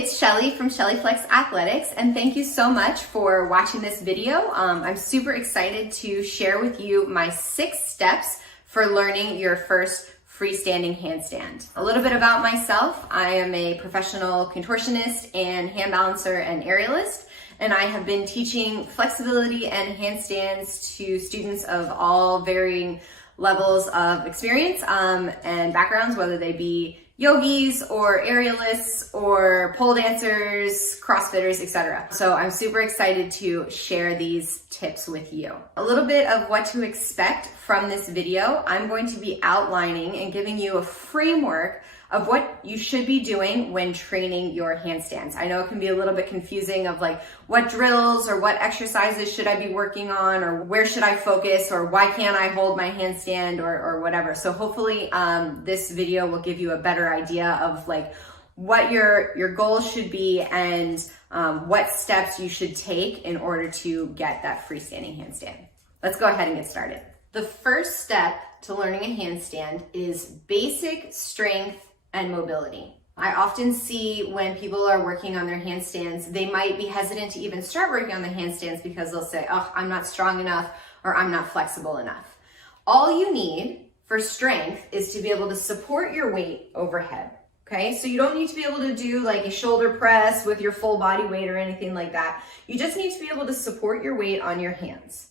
it's Shelly from Shelly Flex Athletics, and thank you so much for watching this video. I'm super excited to share with you my 6 steps for learning your first freestanding handstand. A little bit about myself. I am a professional contortionist and hand balancer and aerialist, and I have been teaching flexibility and handstands to students of all varying levels of experience and backgrounds, whether they be yogis or aerialists or pole dancers, crossfitters, etc. So I'm super excited to share these tips with you. A little bit of what to expect from this video. I'm going to be outlining and giving you a framework of what you should be doing when training your handstands. I know it can be a little bit confusing of like what drills or what exercises should I be working on, or where should I focus, or why can't I hold my handstand, or whatever. So hopefully this video will give you a better idea of like what your goals should be and what steps you should take in order to get that freestanding handstand. Let's go ahead and get started. The first step to learning a handstand is basic strength and mobility. I often see when people are working on their handstands, they might be hesitant to even start working on the handstands because they'll say, oh, I'm not strong enough, or I'm not flexible enough. All you need for strength is to be able to support your weight overhead. Okay, so you don't need to be able to do like a shoulder press with your full body weight or anything like that. You just need to be able to support your weight on your hands.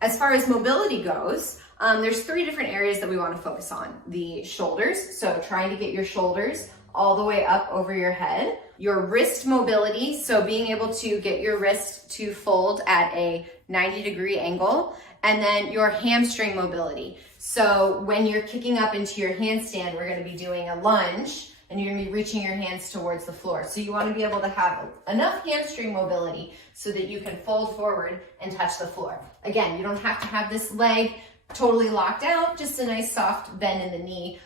As far as mobility goes, there's 3 different areas that we want to focus on. The shoulders, so trying to get your shoulders all the way up over your head. Your wrist mobility, so being able to get your wrist to fold at a 90-degree angle. And then your hamstring mobility. So when you're kicking up into your handstand, we're going to be doing a lunge, and you're going to be reaching your hands towards the floor. So you want to be able to have enough hamstring mobility so that you can fold forward and touch the floor. Again, you don't have to have this leg totally locked out, just a nice soft bend in the knee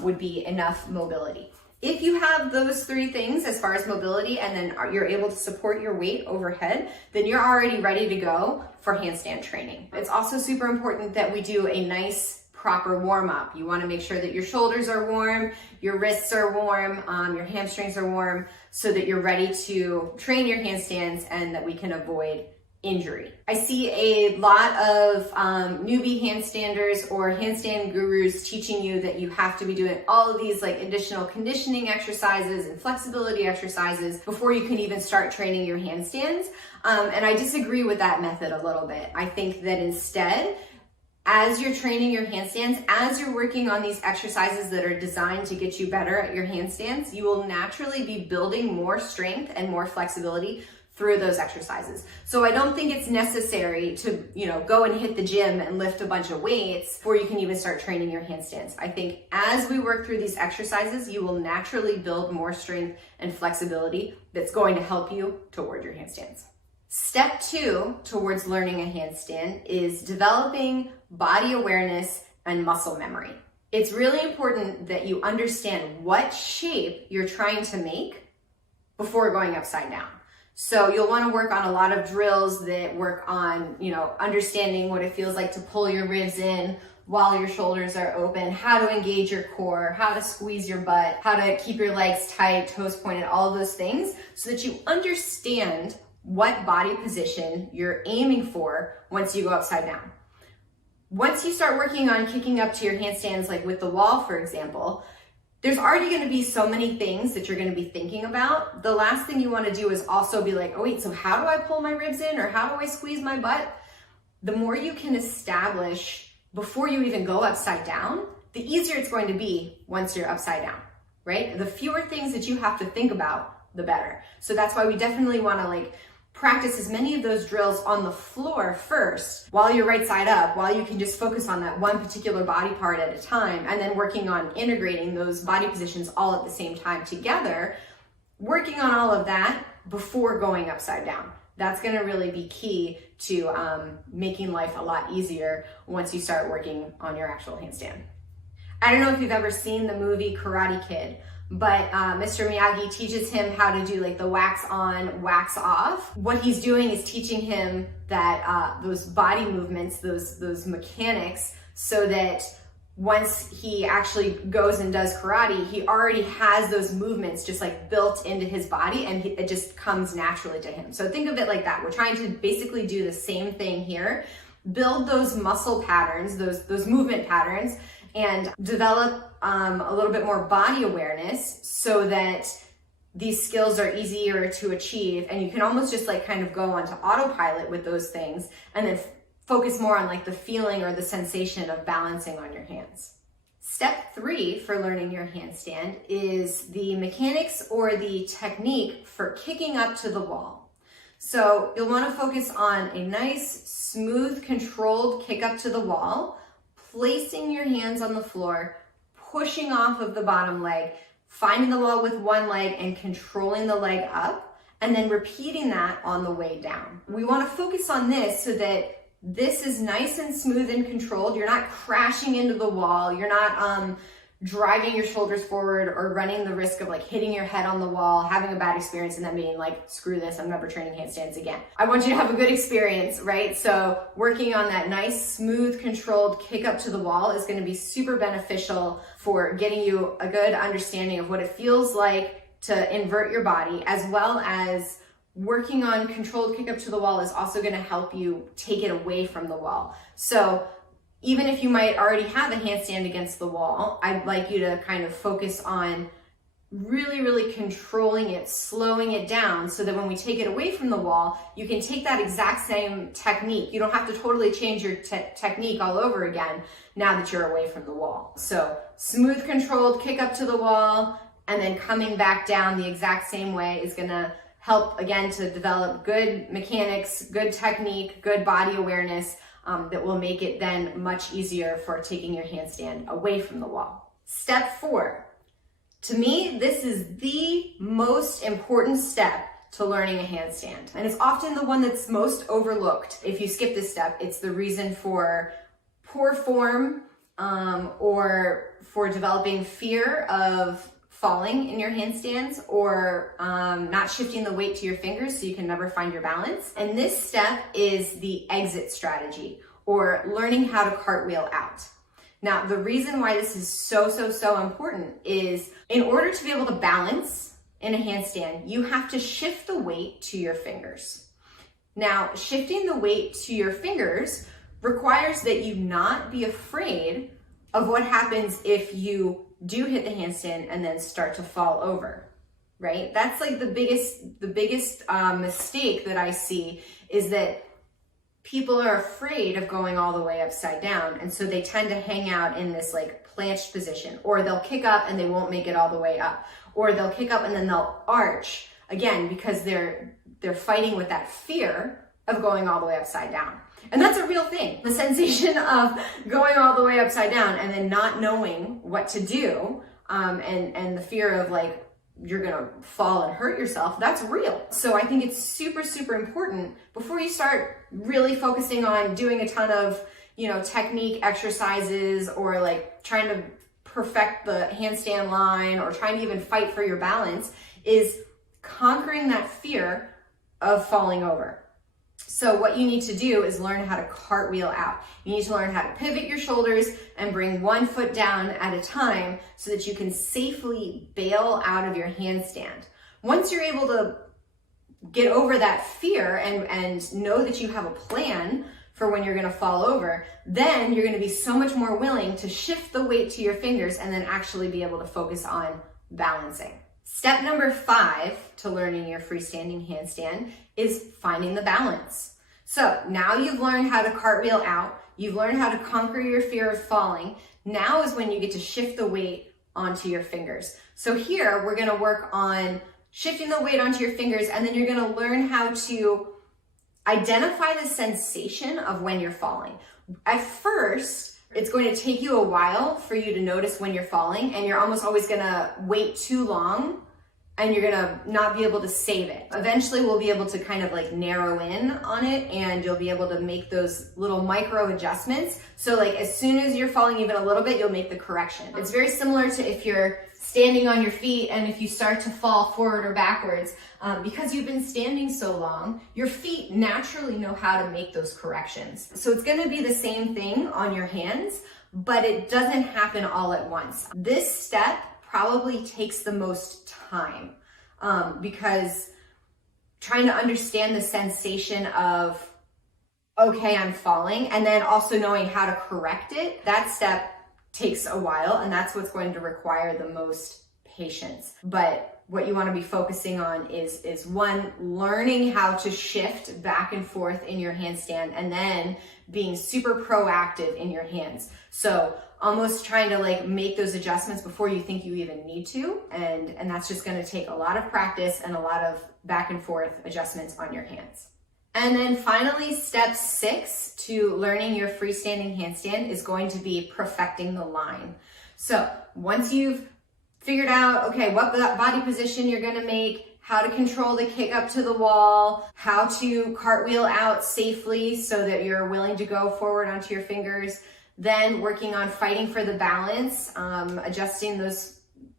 would be enough mobility. If you have those 3 things as far as mobility, and then you're able to support your weight overhead, then you're already ready to go for handstand training. It's also super important that we do a nice proper warm-up. You want to make sure that your shoulders are warm, your wrists are warm, your hamstrings are warm, so that you're ready to train your handstands and that we can avoid injury. I see a lot of newbie handstanders or handstand gurus teaching you that you have to be doing all of these like additional conditioning exercises and flexibility exercises before you can even start training your handstands. And I disagree with that method a little bit. I think that instead, as you're training your handstands, as you're working on these exercises that are designed to get you better at your handstands, you will naturally be building more strength and more flexibility through those exercises. So I don't think it's necessary to, go and hit the gym and lift a bunch of weights before you can even start training your handstands. I think as we work through these exercises, you will naturally build more strength and flexibility that's going to help you toward your handstands. Step 2 towards learning a handstand is developing body awareness and muscle memory. It's really important that you understand what shape you're trying to make before going upside down. So you'll want to work on a lot of drills that work on, understanding what it feels like to pull your ribs in while your shoulders are open, how to engage your core, how to squeeze your butt, how to keep your legs tight, toes pointed, all of those things, so that you understand what body position you're aiming for once you go upside down. Once you start working on kicking up to your handstands, like with the wall, for example, there's already going to be so many things that you're going to be thinking about. The last thing you want to do is also be like, oh wait, so how do I pull my ribs in, or how do I squeeze my butt? The more you can establish before you even go upside down, the easier it's going to be once you're upside down, right? The fewer things that you have to think about, the better. So that's why we definitely want to practice as many of those drills on the floor first while you're right side up, while you can just focus on that one particular body part at a time, and then working on integrating those body positions all at the same time together, working on all of that before going upside down. That's going to really be key to making life a lot easier once you start working on your actual handstand. I don't know if you've ever seen the movie Karate Kid, but Mr. Miyagi teaches him how to do the wax on, wax off. What he's doing is teaching him that those body movements, those mechanics, so that once he actually goes and does karate, he already has those movements just like built into his body, and it just comes naturally to him. So think of it like that. We're trying to basically do the same thing here, build those muscle patterns, those movement patterns, and develop a little bit more body awareness so that these skills are easier to achieve, and you can almost just like kind of go onto autopilot with those things and then focus more on like the feeling or the sensation of balancing on your hands. Step 3 for learning your handstand is the mechanics or the technique for kicking up to the wall. So you'll want to focus on a nice, smooth, controlled kick up to the wall, placing your hands on the floor, pushing off of the bottom leg, finding the wall with one leg and controlling the leg up, and then repeating that on the way down. We want to focus on this so that this is nice and smooth and controlled. You're not crashing into the wall. You're not driving your shoulders forward or running the risk of like hitting your head on the wall, having a bad experience, and then being like, screw this, I'm never training handstands again. I want you to have a good experience, right? So working on that nice, smooth, controlled kick up to the wall is going to be super beneficial for getting you a good understanding of what it feels like to invert your body, as well as working on controlled kick up to the wall is also going to help you take it away from the wall. So even if you might already have a handstand against the wall, I'd like you to kind of focus on really, really controlling it, slowing it down so that when we take it away from the wall, you can take that exact same technique. You don't have to totally change your technique all over again now that you're away from the wall. So smooth, controlled kick up to the wall and then coming back down the exact same way is going to help, again, to develop good mechanics, good technique, good body awareness that will make it then much easier for taking your handstand away from the wall. Step 4. To me, this is the most important step to learning a handstand. And it's often the one that's most overlooked. If you skip this step, it's the reason for poor form or for developing fear of falling in your handstands, or not shifting the weight to your fingers so you can never find your balance. And this step is the exit strategy, or learning how to cartwheel out. Now, the reason why this is so important is in order to be able to balance in a handstand, you have to shift the weight to your fingers. Now, shifting the weight to your fingers requires that you not be afraid of what happens if you do hit the handstand and then start to fall over, right? That's like the biggest mistake that I see, is that people are afraid of going all the way upside down. And so they tend to hang out in this like planched position, or they'll kick up and they won't make it all the way up, or they'll kick up and then they'll arch again because they're fighting with that fear of going all the way upside down. And that's a real thing. The sensation of going all the way upside down and then not knowing what to do, and the fear of like, you're gonna fall and hurt yourself, that's real. So I think it's super important before you start really focusing on doing a ton of, technique exercises, or like trying to perfect the handstand line, or trying to even fight for your balance, is conquering that fear of falling over. So what you need to do is learn how to cartwheel out. You need to learn how to pivot your shoulders and bring one foot down at a time so that you can safely bail out of your handstand. Once you're able to get over that fear and know that you have a plan for when you're going to fall over, then you're going to be so much more willing to shift the weight to your fingers and then actually be able to focus on balancing. Step number 5 to learning your freestanding handstand is finding the balance. So now you've learned how to cartwheel out, you've learned how to conquer your fear of falling. Now is when you get to shift the weight onto your fingers. So here we're going to work on shifting the weight onto your fingers, and then you're going to learn how to identify the sensation of when you're falling. At first, it's going to take you a while for you to notice when you're falling, and you're almost always going to wait too long and you're going to not be able to save it. Eventually, we'll be able to kind of like narrow in on it, and you'll be able to make those little micro adjustments. So like as soon as you're falling even a little bit, you'll make the correction. It's very similar to if you're standing on your feet and if you start to fall forward or backwards, because you've been standing so long, your feet naturally know how to make those corrections. So it's going to be the same thing on your hands, but it doesn't happen all at once. This step probably takes the most time because trying to understand the sensation of, okay, I'm falling, and then also knowing how to correct it, that step takes a while, and that's what's going to require the most patience. But what you want to be focusing on is one, learning how to shift back and forth in your handstand, and then being super proactive in your hands. So almost trying to like make those adjustments before you think you even need to. And that's just going to take a lot of practice and a lot of back and forth adjustments on your hands. And then finally, step 6 to learning your freestanding handstand is going to be perfecting the line. So once you've figured out, okay, what body position you're gonna make, how to control the kick up to the wall, how to cartwheel out safely so that you're willing to go forward onto your fingers, then working on fighting for the balance,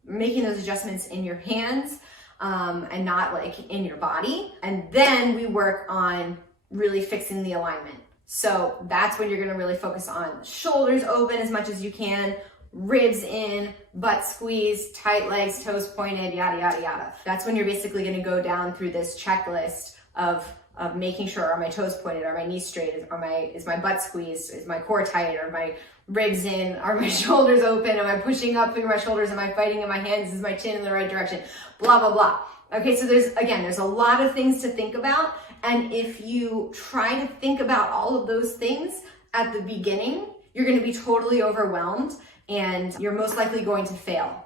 making those adjustments in your hands, and not like in your body. And then we work on really fixing the alignment. So that's when you're gonna really focus on shoulders open as much as you can, ribs in, butt squeeze, tight legs, toes pointed, yada, yada, yada. That's when you're basically gonna go down through this checklist of making sure, are my toes pointed, are my knees straight, is my butt squeezed, is my core tight, are my ribs in, are my shoulders open, am I pushing up through my shoulders, am I fighting in my hands, is my chin in the right direction, blah, blah, blah. Okay, so there's a lot of things to think about, and if you try to think about all of those things at the beginning, you're gonna be totally overwhelmed, and you're most likely going to fail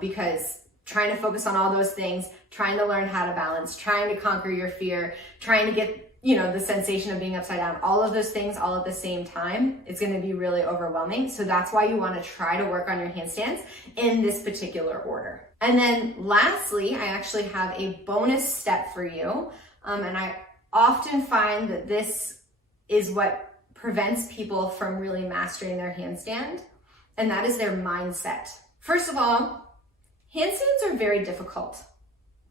because trying to focus on all those things, trying to learn how to balance, trying to conquer your fear, trying to get, the sensation of being upside down, all of those things all at the same time, it's going to be really overwhelming. So that's why you want to try to work on your handstands in this particular order. And then lastly, I actually have a bonus step for you. And I often find that this is what prevents people from really mastering their handstand, and that is their mindset. First of all, handstands are very difficult,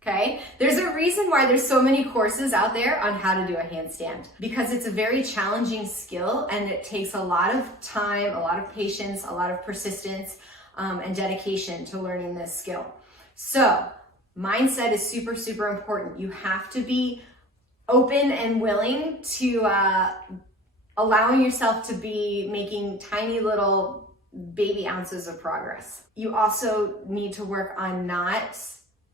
okay? There's a reason why there's so many courses out there on how to do a handstand, because it's a very challenging skill and it takes a lot of time, a lot of patience, a lot of persistence, and dedication to learning this skill. So mindset is super, super important. You have to be open and willing to allowing yourself to be making tiny little baby ounces of progress. You also need to work on not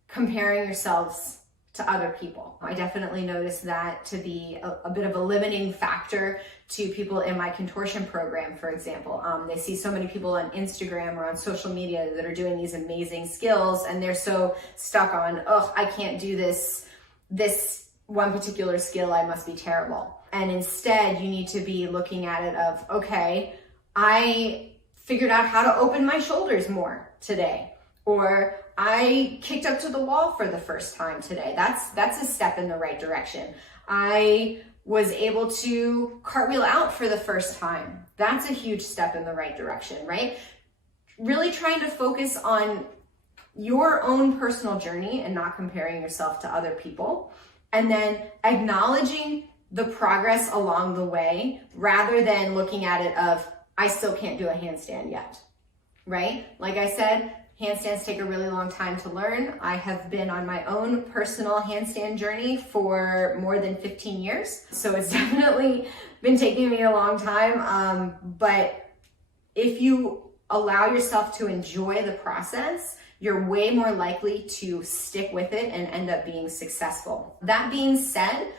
comparing yourselves to other people. I definitely noticed that to be a bit of a limiting factor to people in my contortion program, for example. They see so many people on Instagram or on social media that are doing these amazing skills, and they're so stuck on, oh, I can't do this one particular skill, I must be terrible. And instead, you need to be looking at it of, okay, I figured out how to open my shoulders more today, or I kicked up to the wall for the first time today. That's a step in the right direction. I was able to cartwheel out for the first time. That's a huge step in the right direction, right? Really trying to focus on your own personal journey and not comparing yourself to other people, and then acknowledging the progress along the way rather than looking at it of, I still can't do a handstand yet, right? Like I said, handstands take a really long time to learn. I have been on my own personal handstand journey for more than 15 years. So it's definitely been taking me a long time. But if you allow yourself to enjoy the process, you're way more likely to stick with it and end up being successful. That being said,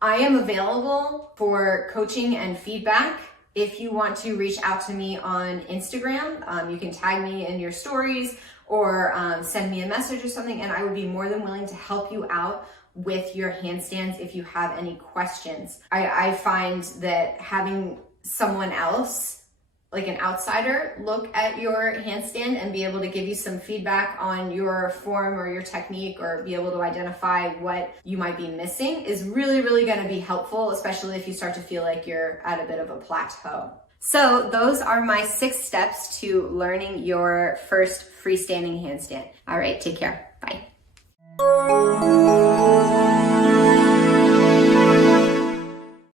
I am available for coaching and feedback. If you want to reach out to me on Instagram, you can tag me in your stories or send me a message or something, and I would be more than willing to help you out with your handstands if you have any questions. I find that having someone else, like an outsider, look at your handstand and be able to give you some feedback on your form or your technique, or be able to identify what you might be missing, is really, really going to be helpful, especially if you start to feel like you're at a bit of a plateau. So those are my 6 steps to learning your first freestanding handstand. All right, take care. Bye.